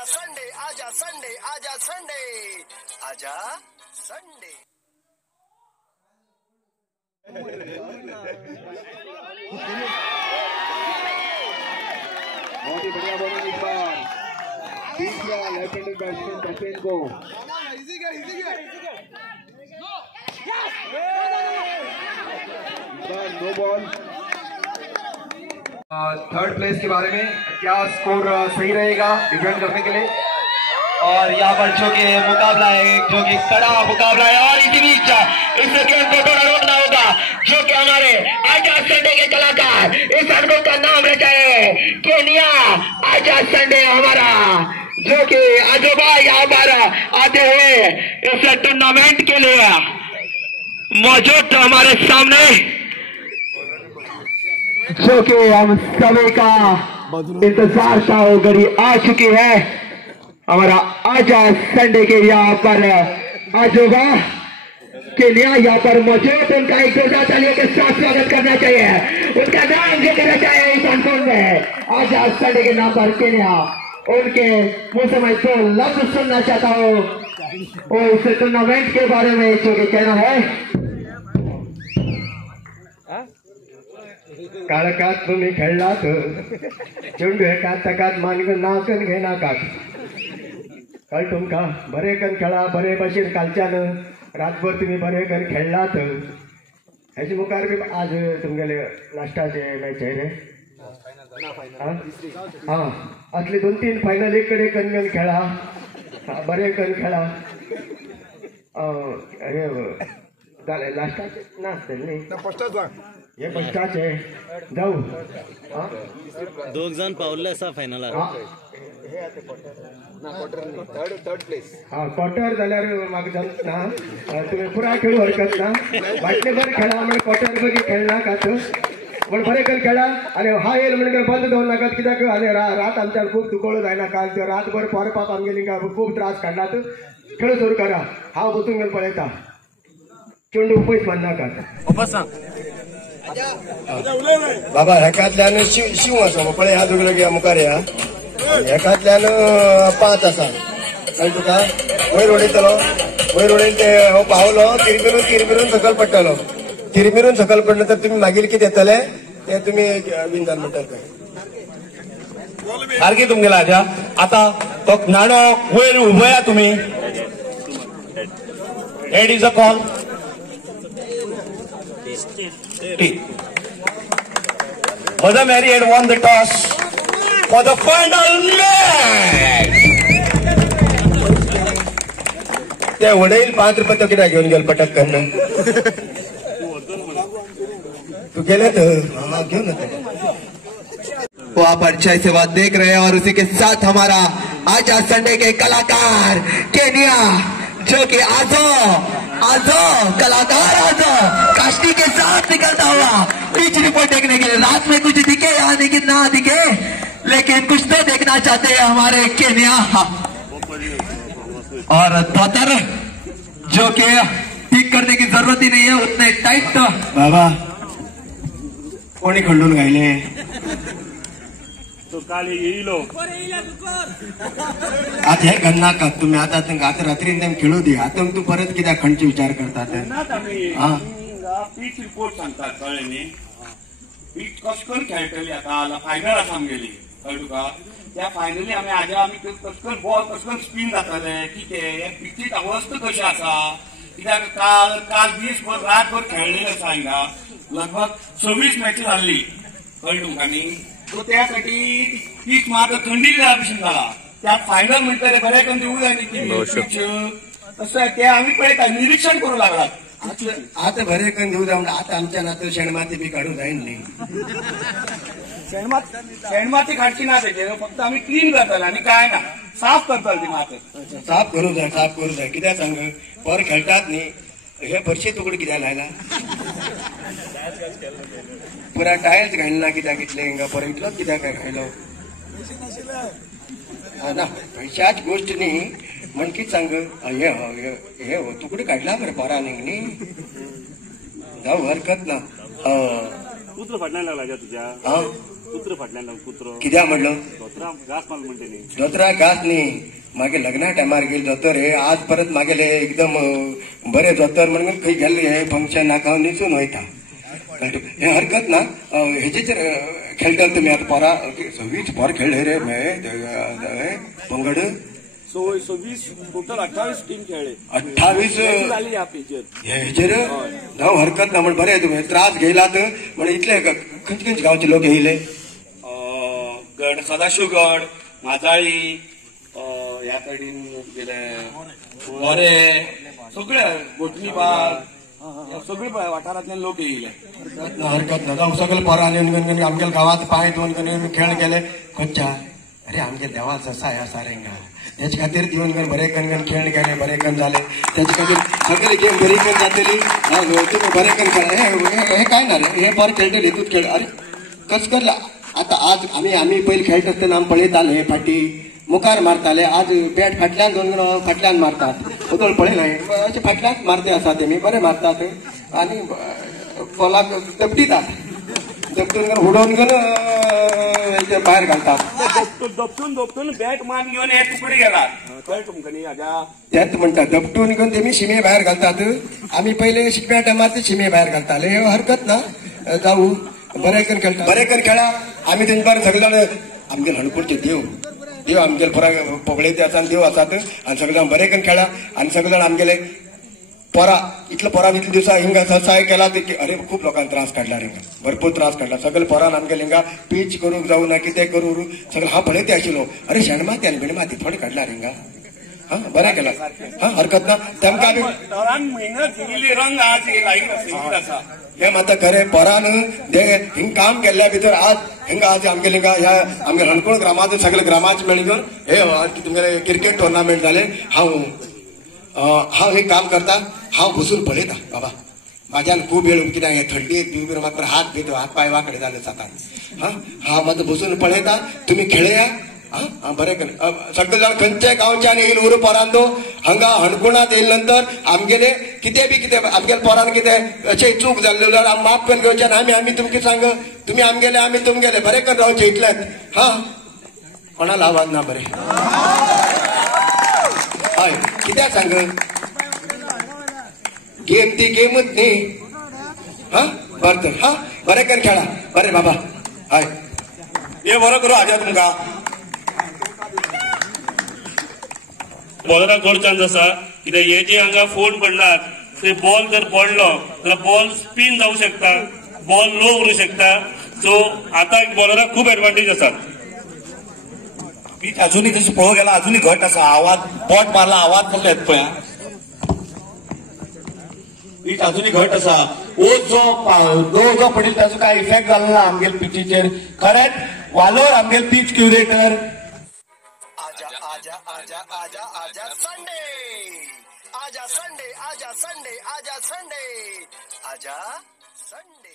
आजा संडे, आजा संडे, आजा संडे, आजा संडे। बहुत ही बढ़िया बॉलिंग इस बार तीसरा लेफ्ट हैंडेड बैट्समैन बफेन को नो बॉल। थर्ड प्लेस के बारे में क्या स्कोर सही रहेगा डिफेंड करने के लिए, और यहाँ पर जो कि मुकाबला है, जो कि कड़ा मुकाबला है, और इसी बीच इस गेम को थोड़ा रोकना होगा, जो कि हमारे आजा संडे के कलाकार इस अनुभव का नाम रचाए केनिया आजा संडे हमारा, जो कि आजोबा यहाँ पर आते हुए इस टूर्नामेंट के लिए मौजूद हमारे सामने, जो कि हम सभी का इंतजार था वो घड़ी आ चुकी है। हमारा आजा संडे के यहाँ पर आजोबा केनिया यहाँ पर मौजूद, उनका एक जोरदार तालियों के साथ स्वागत करना चाहिए। उनका नाम जो करना चाहिए इस अंकों में आजा संडे के नाम पर केनिया, उनके मुंह से मैं तो लफ्ज सुनना चाहता हूँ और इस टूर्नामेंट के बारे में जो कि कहना है। काळकात तुम्ही खेळलात चेंडू एका तकात मानगण नाकन घे नाकात कळ तुमका बरे कन खेळा बरे भशेन कालच्यान रातभर तुम्ही बरे कन खेळलात। हेचे मुखार बी आज तुमगेले लास्टाचे मॅच आहे रे, हाँ असले 2-3 फायनल एक कड़े कन खेळा बरे कन खेळा हे झाले लास्टाचे नासतले न्ही हे फस्टाचे जाऊ दोग जण पावले असा फायनल थर्ड प्लेस क्वार्टर जाल्यार म्हाका जमना, तुम्ही पुरा खेळू हरकत ना, वाटले बरे खेळा म्हणजे क्वार्टर बरी खेळनाकात पण बरे करून खेळा आणि हा येईल म्हणजे बंद दवरू नाकात, कित्याक आनी रात आमच्यान खूब दुखोळो जायना काल त्यो रातभर पोरपाक आमगेली खूब त्रास काडलात। खेळ सुरू करा, हांव बसून घेवन पळयता, चेंडू पयस मारनाकात। बाबा हेकांतल्यान शिव आसा पळय ह्या दोगले मुखार या हेकांतल्यान 5 आसा कळ्ळें तुका, वयर उडयतलो वयर उडयन ते हो पावलो तिरमिरून सकयल पडटलो, तिरमिरून सकयल पडलो तर तुम्ही मागीर कितें येतले ते तुम्ही विन जाल म्हणटात सारखी तुमगेला आजा। आता तो नाणो वयर उबया तुम्ही, head is a call Mother Mary had won the toss for the final match. ते वडील 5 रुपये तो कित्याक घेऊन गेल पटक कन्न तू गेले तो घेऊन वो आप अच्छे से बात देख रहे हैं, और उसी के साथ हमारा आजा संडे के कलाकार केनिया, जो कि आजो कलाकार आजो काश्ती के साथ निकलता हुआ पिच रिपोर्ट देखने के लिए, रात में कुछ दिखे या लेकिन ना दिखे, लेकिन कुछ तो देखना चाहते हैं हमारे केनिया। और धोतर जो कि ठीक करने की जरूरत ही नहीं है, उतने टाइट तो बाबा कोणी खंडून गायले तो काल येयलो आता हे गन्नाका तुम्ही आता रात्री तेम खेळू दी, आता तू परत कित्याक खंडचे विचार करतात पीच रिपोर्ट सांगतात कळ्ळें न्ही, पीच कशें करून खेळटली आता फायनल आसा आमगेली कळ्ळें तुका, त्या फायनली आमी कशें करून बॉल कशें करून स्पिन जातले कितें पिचीची अवस्था कशी आसा, कित्याक काल दीसभर रातभर खेळलेली आसा हिंगा, लगभग 26 मॅची जाल्ली कळ्ळें तुमकां न्ही, सो त्या साठी पीच मात थंडी भशेन जाला, त्या फायनल म्हणटले बरें करून दिवूं जाय न्ही पीच, तसं ते आमी पळयता निरीक्षण करूं लागलात। आता बरे करून घेऊ जाऊन आता आमच्या नातं शेणमाती बी काढून जाईन न्ही, शेणमाती काडची ना तेजे, फक्त आमी क्लीन करतले आनी काय ना, साफ करतले ती माती, साफ करू जाय कित्याक सांग पर खेळटात न्ही हे बरशी तुकडे कित्याक लायला पुरा टायल्स घालना कित्याक इतले हिंगा पर इतलोच कित्याक घायलो ना पैशाच गोष्ट न्ही म्हण कितें सांग हे तुकडे काडला मरे पोरांक न्ही जाऊ हरकत ना उतलो फाटल्यान लागला तुझ्या कुत्रो फाटल्यान कुत्रो कित्याक म्हणलो दोतरा घास माल म्हणते न्ही दोतरा घास न्ही मागे लग्ना टायमार गेली दोतोर हे आज परत मागेले एकदम बरे दोतोर म्हणून खंय गेल्ले हे फंक्शन नाका न्हिसून वयता हे हरकत ना हेजेचेर खेळटात तुमी आतां पोरा 26 पोर खेळ्ळे रे पंगड 26 टोटल 28 टीम खेळले 28 झाली ह्या पेचेर हेजेर जावं हरकत ना म्हण बरें तुमी त्रास घेयलात म्हण इतले खंयचे खंयचे गांवचे लोक येयले गड सदाशिवगड माजाळी ह्या सायडीन गेले वरे सगळे गोटणीबाग सगळे वाठारांतल्यान लोक येयले हरकत ना जावं सगळे पोरां येवन आमच्या गांवांत पांय धुवन खेळ केले खंयच्या अरे आमगे देवाचो आसा ह्या सारेंगा त्याचे खातीर दिवन बरे करून खेळ केले बरे करून जाले त्याचे खातीर सगळे गेम बरी करून जातली तुम्ही बरे करून खेळा हे काय ना रे हे पोर खेळटले हितूच खेळ अरे कस करला आता आज आम्ही पयलीं खेळट आसतना आमी पळयताले हे फाटी मुखार मारताले आज बॅट फाटल्यान दोन फाटल्यान मारतात उदळ पळयलें अशे फाटल्यान मारते आसा तेमी बरे मारतात आनी बॉलाक दपटितात दपटून उडोवन घेवन भायर घालतात दपटून बॅट मान घेवन हे तुकडे गेला कळ्ळें तुमकां न्ही हाज्या तेच म्हणटा दपटून घेवन तेमी शिमे भायर घालतात आमी पयले शिकप्या टायमार ते शिमे भायर घालताले हे हरकत ना जावं बरे करून खेळटा बरे करून खेळा आमी तेंचे बरें सगळे जाण आमगे हणकुरचे देव आमगे पगडे आसा देव आसात आनी सगळे जाण बरे करून खेळा आनी सगळे जाण आमगेले पोरा इतले दिवसा हिंगा ससाय केला अरे खूप लोकांनी त्रास काढला हिंगा भरपूर त्रास काढला सगळे पोरान आमगेले हिंगा पीच करूंक जाऊ ना कितें करूं सगळे हांव पळयते आशिल्लो अरे शेणमाती आनी बिणमाती थोडे काडला हिंगा हा बरें केला हा हरकत ना तेमकां मेहनत केली रंग आज लायक आसा हे मात खरें पोरान हिंग काम केल्ल्या भितर आज हिंगा आज आमगेले हिंगा ह्या आमगे रणकोण ग्रामांत सगळे ग्रामाचे मेळून घेवन हे तुमगेले क्रिकेट टुर्नामेंट जाले हांव हे काम करता हांव बसून पळयता बाबा म्हाज्यान खूब वेळ कित्याक हे थंडीक बी म्हाका हात बी हात पांय वाकडे जाले जाता हांव मात बसून पळयता तुमी खेळया बरें केलें सगळे जाण खंयचे गांवच्यान येयल उरू पोरांदो हांगा हणकुणांत येयले नंतर आमगेले कितें बी कितें आमगेले पोरान कितें अशें चूक जाल्ले जाल्यार आमी माफ करून घेवचें आमी तुमकां सांग तुमी आमगेले आमी तुमगेले बरें करून रावचें इतलेंच कोणाला आवाज ना बरें हय कित्याक सांग गेम ती गेमूच न्ही बरें तर बरें करून खेळा बरें बाबा हय हे बरो करूं हाज्या तुमकां बॉलराक चड चान्स आसा कित्याक हे जे हांगा फोन पडलात थंय बॉल जर पडलो जाल्यार बॉल स्पिन जावं शकता बॉल लो उरूं शकता सो आतां बॉलराक खूब एडवांटेज आसा पीच अजूनही तशी पळोवंक गेला अजूनही घट आसा आवाज पोट मारला आवाज कसो येता पळय पीच अजूनही घट आसा जो पडेल ताचो काय इफेक्ट जालो ना आमगेल पिचीचेर खरेंच वालोर आमगेल पीच क्युरेटर आजा आजा आजा आजा आजा संडे आजा संडे आजा संडे आजा संडे आजा संडे